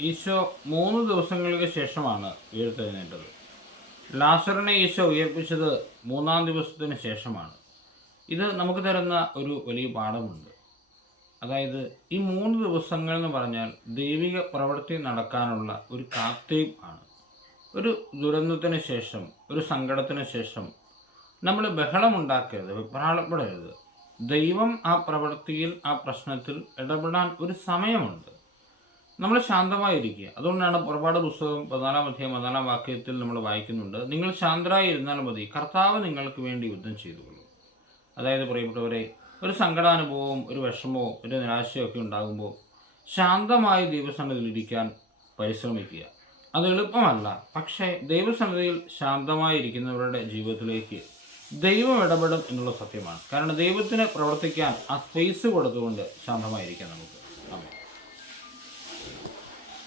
ഈശോ മൂന്ന് ദിവസങ്ങൾക്ക് ശേഷമാണ് ഉയർത്തെഴുന്നേറ്റത്. ലാസറിനെ ഈശോ ഉയർപ്പിച്ചത് മൂന്നാം ദിവസത്തിന് ശേഷമാണ്. ഇത് നമുക്ക് തരുന്ന ഒരു വലിയ പാഠമുണ്ട്. അതായത് ഈ മൂന്ന് ദിവസങ്ങൾ എന്ന് പറഞ്ഞാൽ ദൈവിക പ്രവൃത്തി നടക്കാനുള്ള ഒരു കാത്തിരിപ്പ് ആണ്. ഒരു ദുരന്തത്തിന് ശേഷം ഒരു സങ്കടത്തിന് ശേഷം നമ്മൾ ബഹളമുണ്ടാക്കരുത് വിപ്രാളപ്പെടരുത്. ദൈവം ആ പ്രവൃത്തിയിൽ ആ പ്രശ്നത്തിൽ ഇടപെടാൻ ഒരു സമയമുണ്ട്. നമ്മൾ ശാന്തമായിരിക്കുക. അതുകൊണ്ടാണ് പുറപാട് പുസ്തകം പതിനാലാം അധ്യായം പതിനാലാം വാക്യത്തിൽ നമ്മൾ വായിക്കുന്നുണ്ട്. നിങ്ങൾ ശാന്തരായി ഇരുന്നാൽ മതി. കർത്താവ് നിങ്ങൾക്ക് വേണ്ടി യുദ്ധം ചെയ്തുകൊള്ളൂ. അതായത് പ്രിയപ്പെട്ടവരെ ഒരു സങ്കടാനുഭവവും ഒരു വിഷമവും ഒരു നിരാശയോ ഒക്കെ ഉണ്ടാകുമ്പോൾ ശാന്തമായി ദൈവസന്നിധിയിലിരിക്കാൻ പരിശ്രമിക്കുക. അത് എളുപ്പമല്ല. പക്ഷേ ദൈവസന്നിധിയിൽ ശാന്തമായി ഇരിക്കുന്നവരുടെ ജീവിതത്തിലേക്ക് ദൈവം ഇടപെടും എന്നുള്ള സത്യമാണ്. കാരണം ദൈവത്തിന് പ്രവർത്തിക്കാൻ ആ സ്പേസ് കൊടുത്തുകൊണ്ട് ശാന്തമായിരിക്കാം നമുക്ക്.